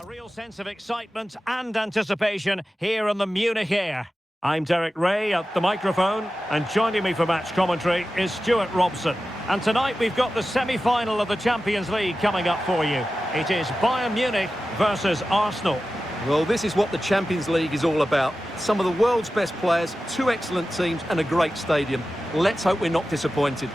A real sense of excitement and anticipation here on the Munich air. I'm Derek Ray at the microphone, and joining me for match commentary is Stuart Robson. And tonight we've got the semi-final of the Champions League coming up for you. It is Bayern Munich versus Arsenal. Well, this is what the Champions League is all about. Some of the world's best players, two excellent teams and a great stadium. Let's hope we're not disappointed.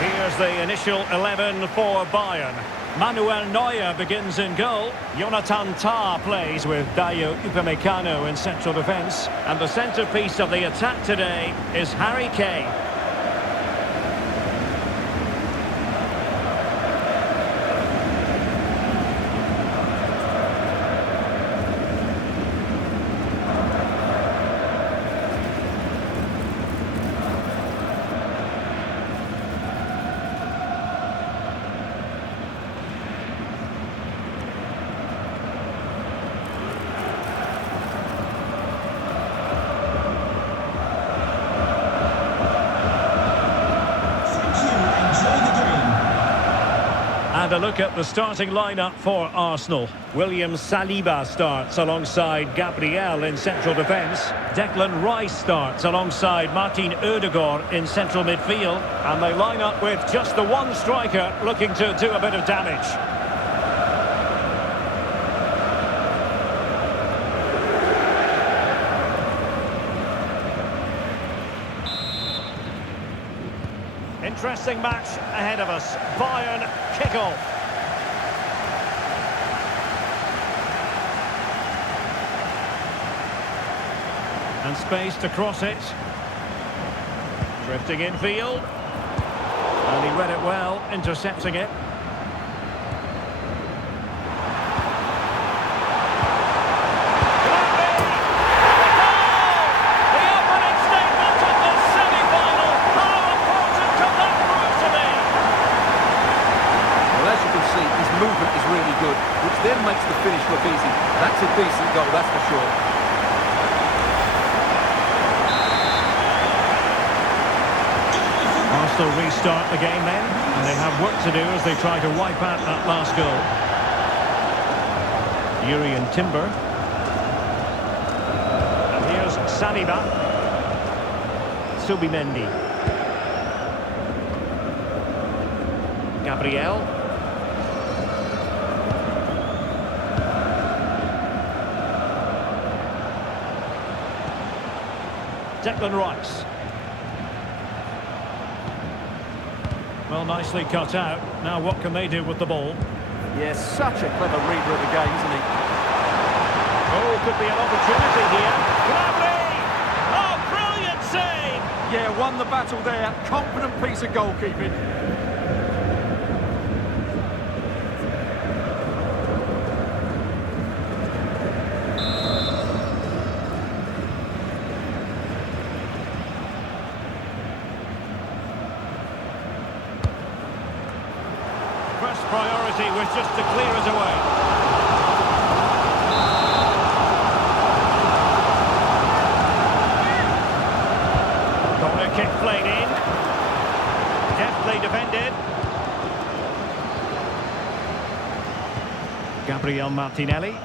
Here's the initial 11 for Bayern. Manuel Neuer begins in goal. Jonathan Tah plays with Dayot Upamecano in central defence. And the centrepiece of the attack today is Harry Kane. And a look at the starting lineup for Arsenal. William Saliba starts alongside Gabriel in central defence. Declan Rice starts alongside Martin Odegaard in central midfield. And they line up with just the one striker looking to do a bit of damage. Interesting match ahead of us. Bayern kick-off. And space to cross it. Drifting infield. And he read it well, intercepting it. Movement is really good, which then makes the finish look easy. That's a decent goal, that's for sure. Arsenal restart the game then, and they have work to do as they try to wipe out that last goal. Jurrien Timber. And here's Saliba. Subimendi. Gabriel. Declan Rice. Well, nicely cut out. Now what can they do with the ball? Yes, such a clever reader of the game, isn't he? Oh, could be an opportunity here. Gnabry! Oh, brilliant save! Yeah, won the battle there. Confident piece of goalkeeping. First priority was just to clear it away. Corner kick played in. Deftly defended. Gabriel Martinelli.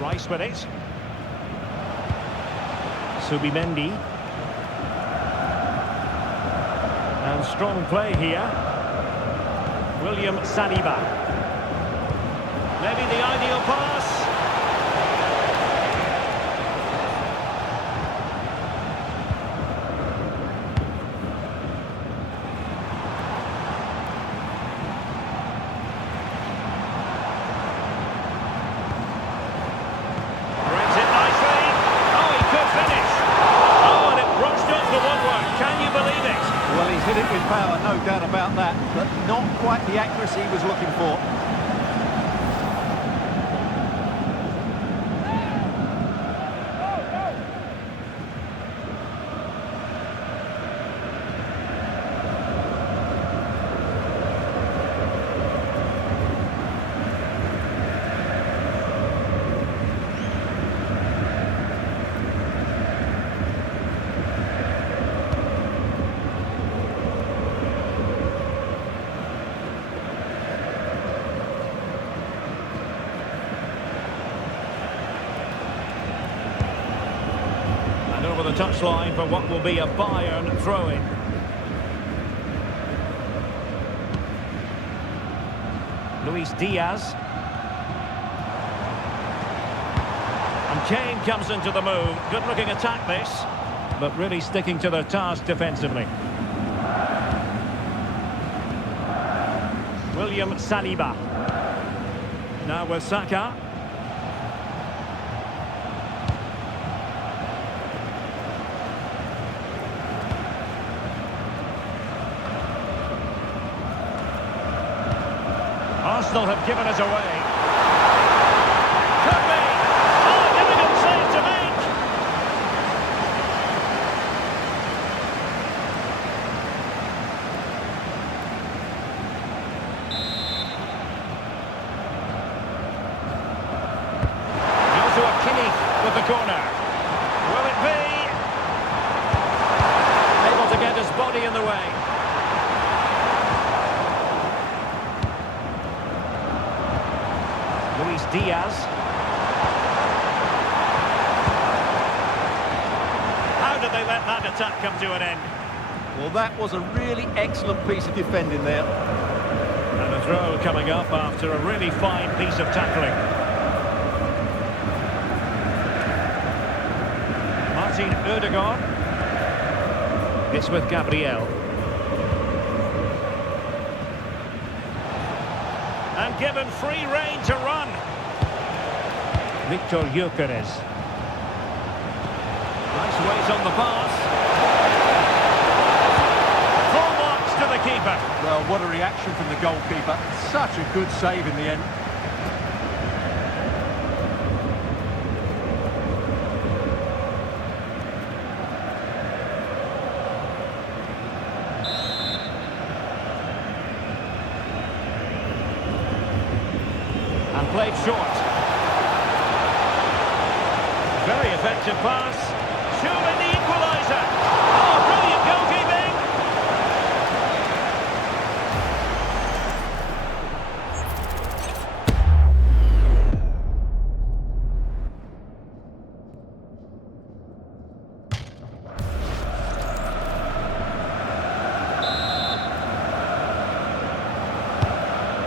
Rice with it. Subimendi. And strong play here. William Saliba. Maybe the ideal pass. hit with power, no doubt about that, but not quite the accuracy he was looking for. Over the touchline for what will be a Bayern throw-in. Luis Diaz. And Kane comes into the move. Good-looking attack this, but really sticking to their task defensively. William Saliba. Now with Saka. Arsenal have given us away. Could be. Oh, difficult save to make. Joshua Kimmich with the corner. Will it be? Able to get his body in the way. Luis Diaz. How did they let that attack come to an end? Well, that was a really excellent piece of defending there. And a throw coming up after a really fine piece of tackling. Martin Ødegaard. It's with Gabriel. And given free rein to run. Victor Gyokeres. Nice weight on the pass. Full marks to the keeper. Well, what a reaction from the goalkeeper. Such a good save in the end. And played short. Very effective pass. Surely the equaliser. Oh, brilliant goalkeeping.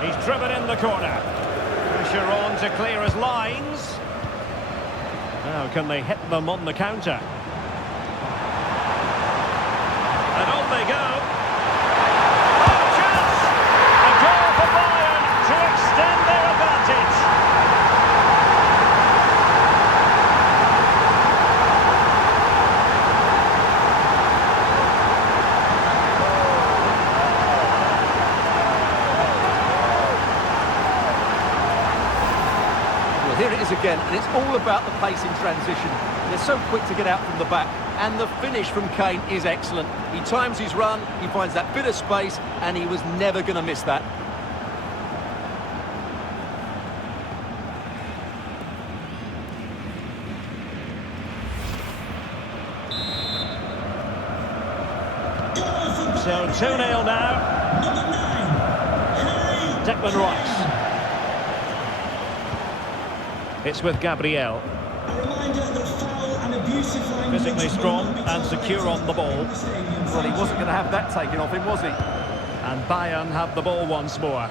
He's driven in the corner. Pressure on to clear his lines. Now, can they hit them on the counter? And on they go. Oh, chance! A goal for Bayern to extend their advantage. Here it is again, and it's all about the pace in transition. They're so quick to get out from the back, and the finish from Kane is excellent. He times his run, he finds that bit of space, and he was never going to miss that. So 2-0 now. Declan Rice. It's with Gabriel. Physically strong and secure on the ball. Well, he wasn't going to have that taken off him, was he? And Bayern have the ball once more.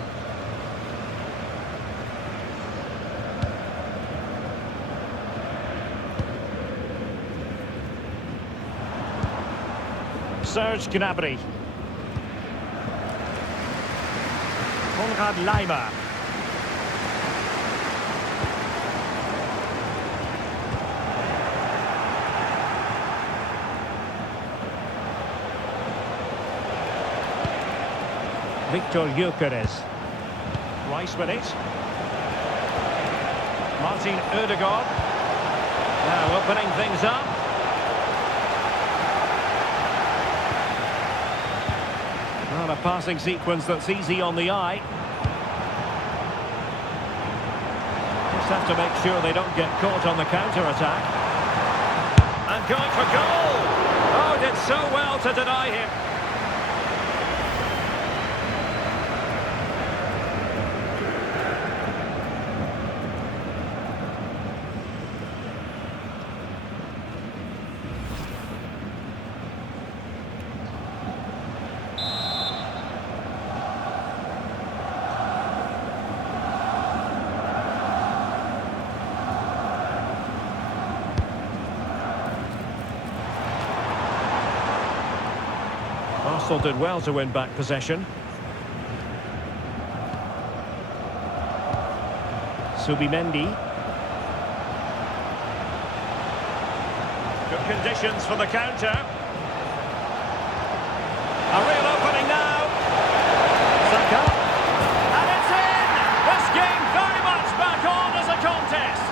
Serge Gnabry. Konrad Laimer. Victor Gyokeres. Rice with it. Martin Ødegaard. Now opening things up. Not a passing sequence that's easy on the eye. Just have to make sure they don't get caught on the counter-attack. And going for goal! Oh, did so well to deny him. Arsenal did well to win back possession. Subimendi. Good conditions for the counter. A real opening now. Saka. And it's in! This game very much back on as a contest.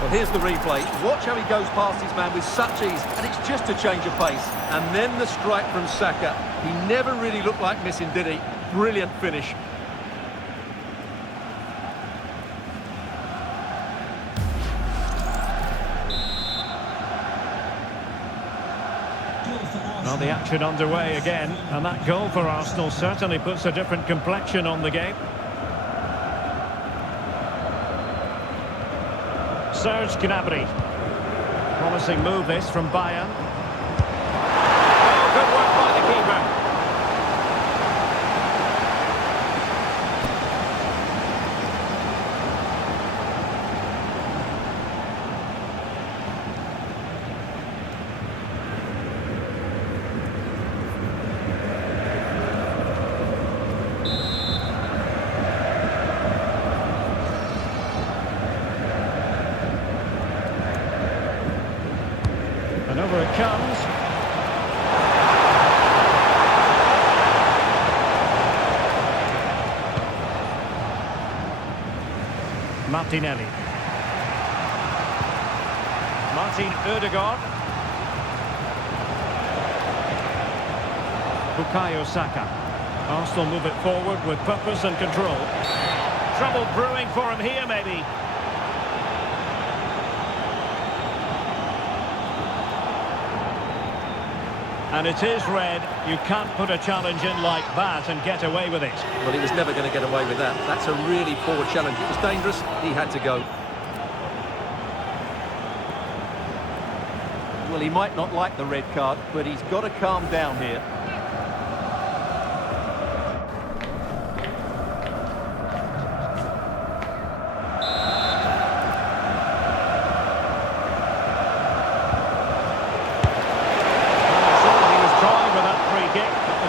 Well, here's the replay. Watch how he goes past his man with such ease, and it's just a change of pace. And then the strike from Saka. He never really looked like missing, did he? Brilliant finish. Well, the action underway again, and that goal for Arsenal certainly puts a different complexion on the game. Serge Gnabry. Promising move this from Bayern. Oh, good work by the keeper. And over it comes. Martinelli. Martin Ødegaard. Bukayo Saka. Arsenal move it forward with purpose and control. Trouble brewing for him here, maybe. And it is red. You can't put a challenge in like that and get away with it. Well, he was never going to get away with that. That's a really poor challenge. It was dangerous. He had to go. Well, he might not like the red card, but he's got to calm down here.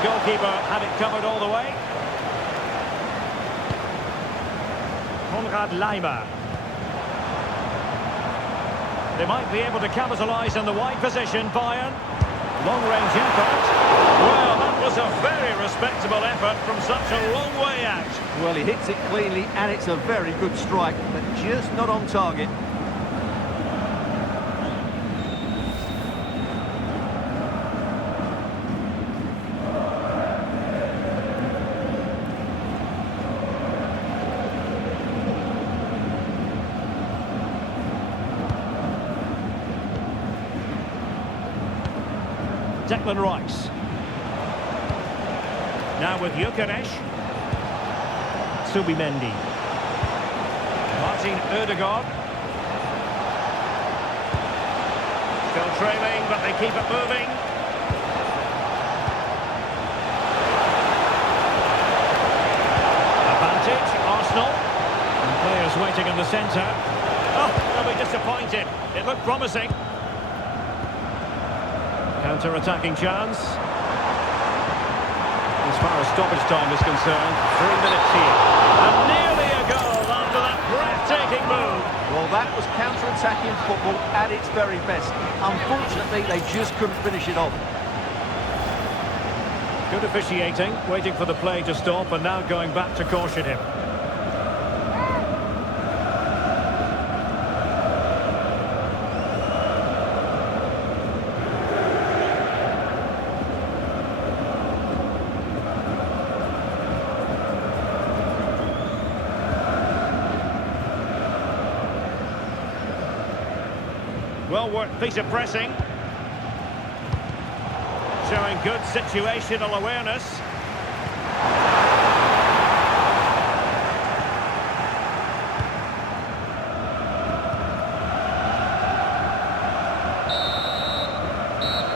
Goalkeeper had it covered all the way. Konrad Laimer. They might be able to capitalise on the wide position, Bayern. Long-range impact. Well, that was a very respectable effort from such a long way out. Well, he hits it cleanly, and it's a very good strike, but just not on target. Declan Rice. Now with Gyokeres. Subimendi. Martin Ødegaard. Still trailing, but they keep it moving. Advantage, Arsenal. And players waiting in the centre. Oh, they'll be disappointed. It looked promising. Counter-attacking chance. As far as stoppage time is concerned, 3 minutes here. And nearly a goal after that breathtaking move. Well, that was counter-attacking football at its very best. Unfortunately, they just couldn't finish it off. Good officiating, waiting for the play to stop and now going back to caution him. Well-worked piece of pressing. Showing good situational awareness.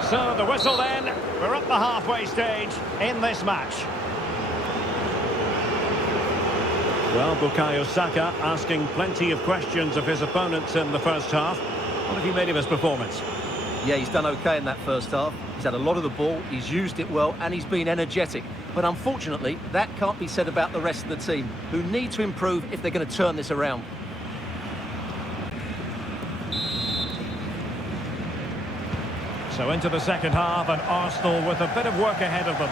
So the whistle then. We're up the halfway stage in this match. Well, Bukayo Saka asking plenty of questions of his opponents in the first half. What have you made of his performance? Yeah, he's done okay in that first half. He's had a lot of the ball, he's used it well, and he's been energetic. But unfortunately, that can't be said about the rest of the team, who need to improve if they're going to turn this around. So into the second half, and Arsenal with a bit of work ahead of them.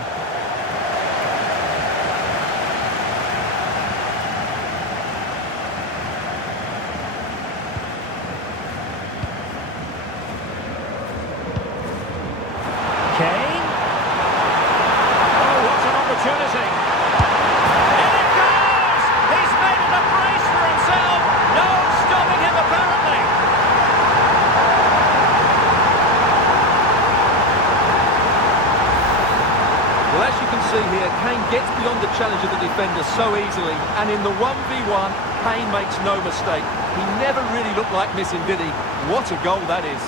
Gets beyond the challenge of the defender so easily, and in the 1v1, Kane makes no mistake. He never really looked like missing, did he? What a goal that is.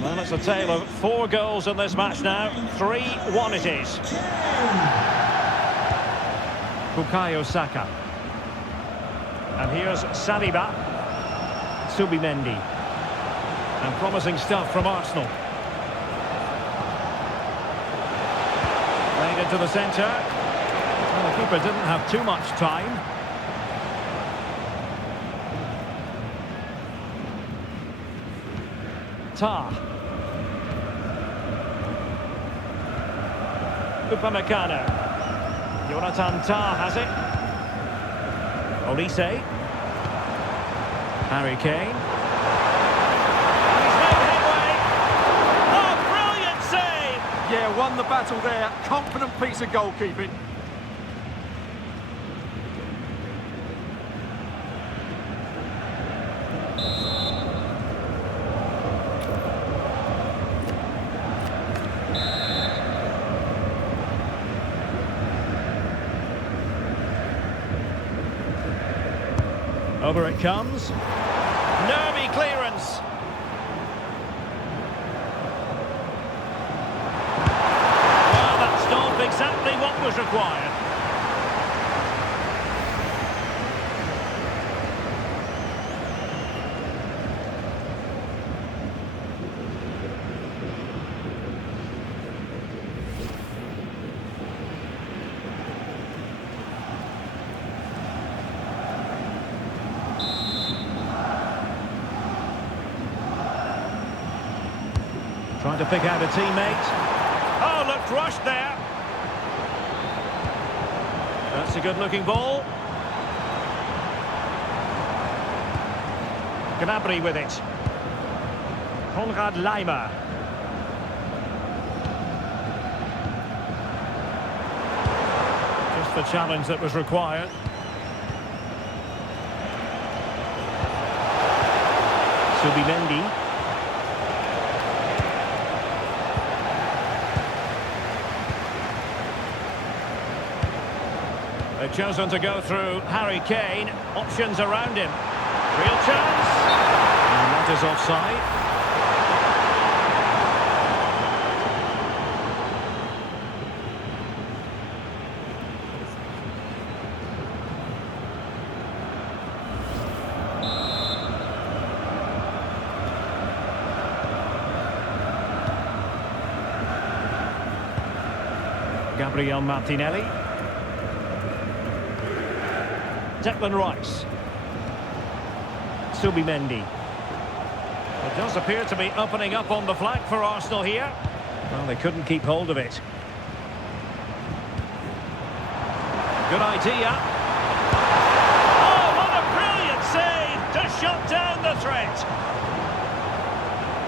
Well, it's a tale of 4 goals in this match now. 3-1 it is. Bukayo Saka. And here's Saliba. Subimendi. And promising stuff from Arsenal. Played into the centre. Well, the keeper didn't have too much time. Tah. Upamecano. Jonathan Tah has it. Olise. Harry Kane. He's made headway. Oh, brilliant save! Yeah, won the battle there. Confident piece of goalkeeping. Over it comes. Nervy clearance. Well, that stopped exactly what was required. Trying to pick out a teammate. Oh, looked rushed there. That's a good-looking ball. Gnabry with it. Konrad Laimer. Just the challenge that was required. Subimendi. They've chosen to go through Harry Kane. Options around him. Real chance. And that is offside. Gabriel Martinelli. Declan Rice. Subimendi. It does appear to be opening up on the flank for Arsenal here. Well, they couldn't keep hold of it. Good idea. Oh, what a brilliant save to shut down the threat.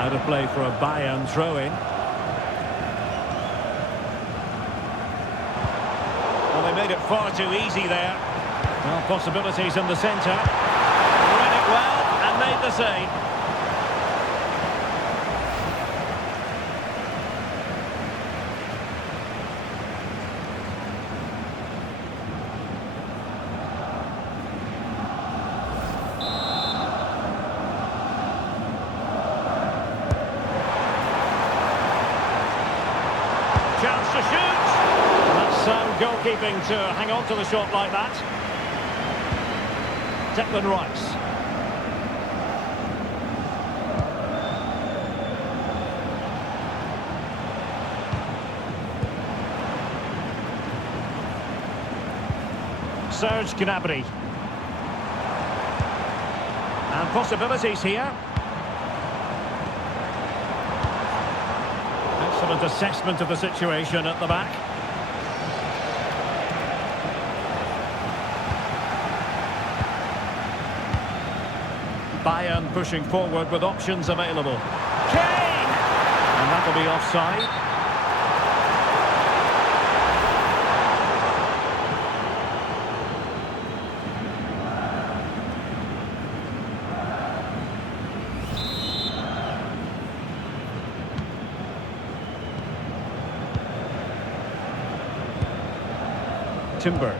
Out of play for a Bayern throw-in. Well, they made it far too easy there. Well, possibilities in the centre. Read it well and made the save. Chance to shoot. That's sound goalkeeping to hang on to the shot like that. Declan Rice. Serge Gnabry. And possibilities here. Excellent assessment of the situation at the back. Bayern pushing forward with options available. Kane! And that'll be offside. Timber.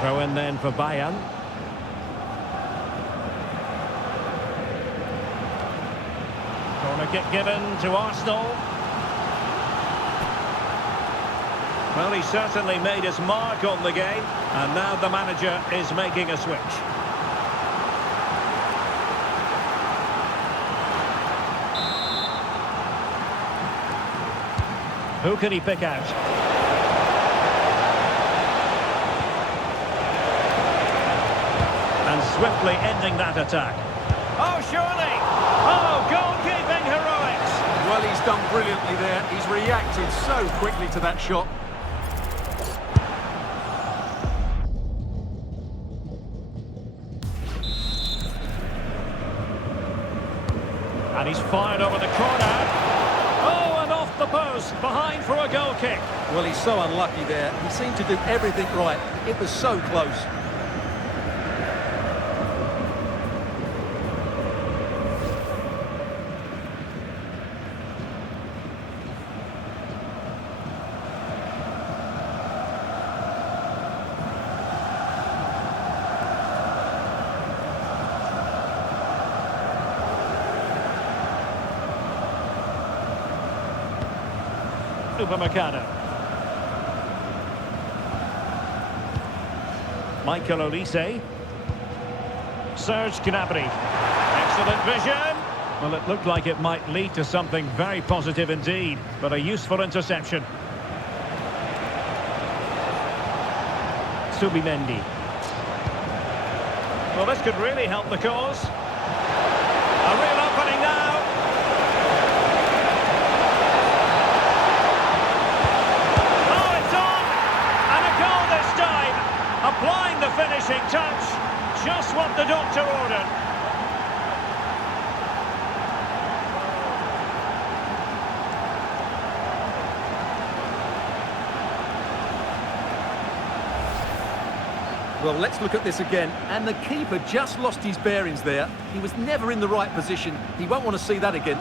Throw in then for Bayern. Corner kick given to Arsenal. Well, he certainly made his mark on the game, and now the manager is making a switch. Who can he pick out? And swiftly ending that attack. Oh, surely! Oh, goalkeeping heroics! Well, he's done brilliantly there. He's reacted so quickly to that shot. And he's fired over the corner. Oh, and off the post, behind for a goal kick. Well, he's so unlucky there. He seemed to do everything right. It was so close. Upamecano. Michael Olise. Serge Gnabry. Excellent vision. Well, it looked like it might lead to something very positive indeed, but a useful interception. Subimendi. Well, this could really help the cause. A real opening now. Applying the finishing touch, just what the doctor ordered. Well, let's look at this again. And the keeper just lost his bearings there. He was never in the right position. He won't want to see that again.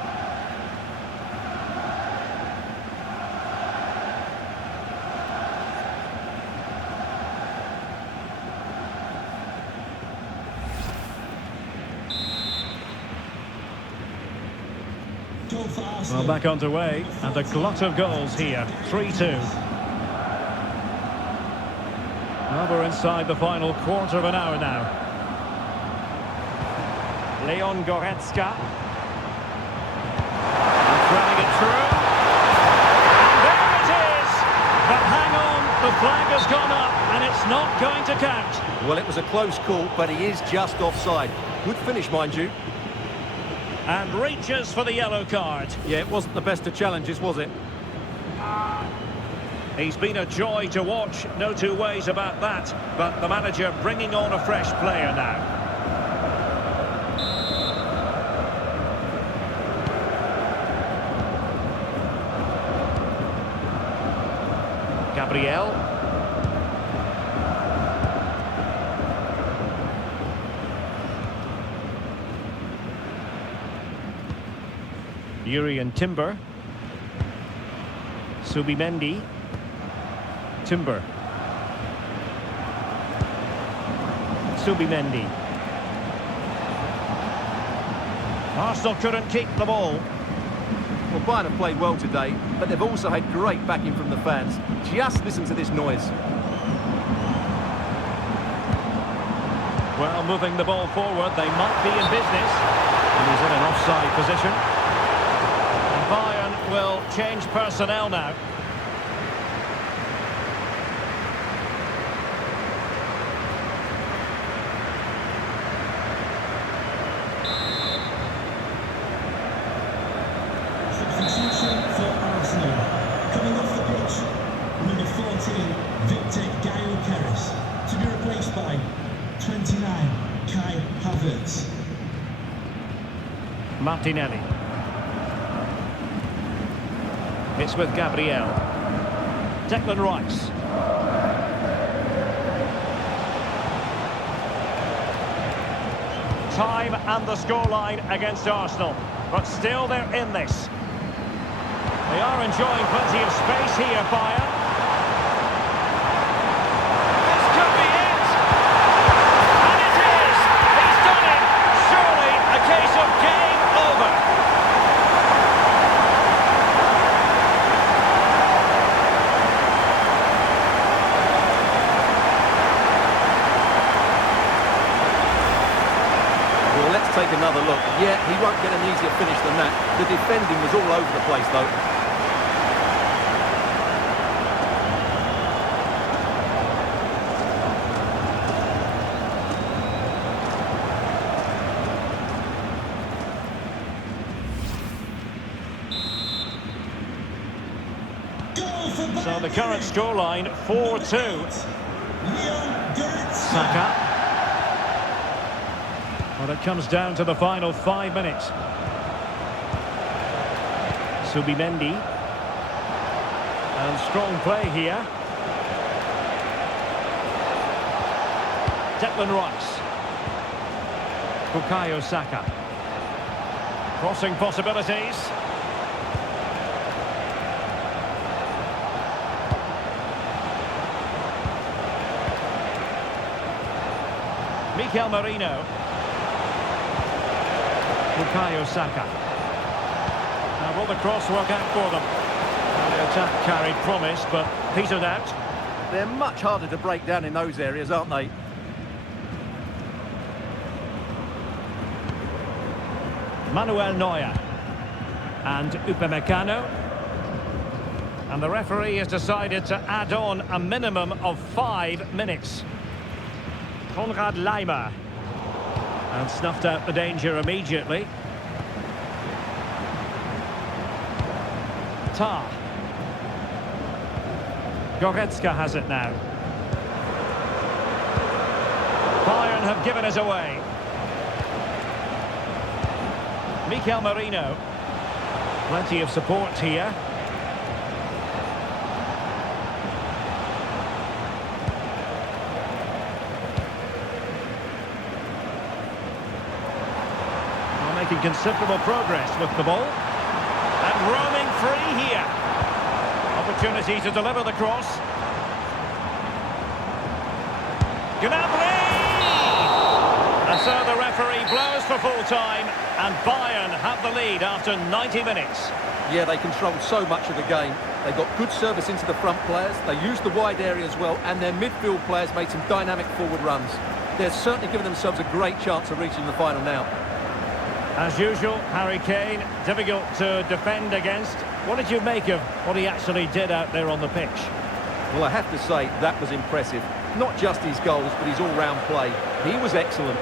Well, back underway, and a glut of goals here. 3-2. Well, we're inside the final quarter of an hour now. Leon Goretzka. And threading it through. And there it is! But hang on, the flag has gone up and it's not going to count. Well, it was a close call, but he is just offside. Good finish, mind you. And reaches for the yellow card. Yeah, it wasn't the best of challenges, was it? He's been a joy to watch, no two ways about that. But the manager bringing on a fresh player now. Gabriel. Urian Timber. Subimendi. Timber. Subimendi. Arsenal couldn't keep the ball. Well, Bayern have played well today, but they've also had great backing from the fans. Just listen to this noise. Well, moving the ball forward, they might be in business. And he's in an offside position. And Bayern will change personnel now. Substitution for Arsenal. Coming off the pitch, number 14, Gyokeres, to be replaced by 29, Kai Havertz. Martinelli. It's with Gabriel. Declan Rice. Time and the scoreline against Arsenal. But still they're in this. They are enjoying plenty of space here, Bayern. This could be it! And it is! He's done it! Surely a case of game over. Well, let's take another look. Yeah, he won't get an easier finish than that. The defending was all over the place, though. So the current scoreline, 4-2. Saka. Well, it comes down to the final 5 minutes. Subimendi. And strong play here. Declan Rice. Bukayo Saka. Crossing possibilities. Mikel Merino. Bukayo Saka. Now will the cross work out for them? Well, the attack carried promise, but petered out. They're much harder to break down in those areas, aren't they? Manuel Neuer. And Upamecano. And the referee has decided to add on a minimum of 5 minutes. Konrad Laimer. And snuffed out the danger immediately. Tar. Goretzka has it now. Bayern have given us away. Mikel Merino. Plenty of support here. Making considerable progress with the ball. And roaming free here. Opportunity to deliver the cross. Gnabry! A So the referee blows for full time, and Bayern have the lead after 90 minutes. Yeah, they controlled so much of the game. They got good service into the front players, they used the wide area as well, and their midfield players made some dynamic forward runs. They're certainly giving themselves a great chance of reaching the final now. As usual, Harry Kane, difficult to defend against. What did you make of what he actually did out there on the pitch? Well, I have to say, that was impressive. Not just his goals, but his all-round play. He was excellent.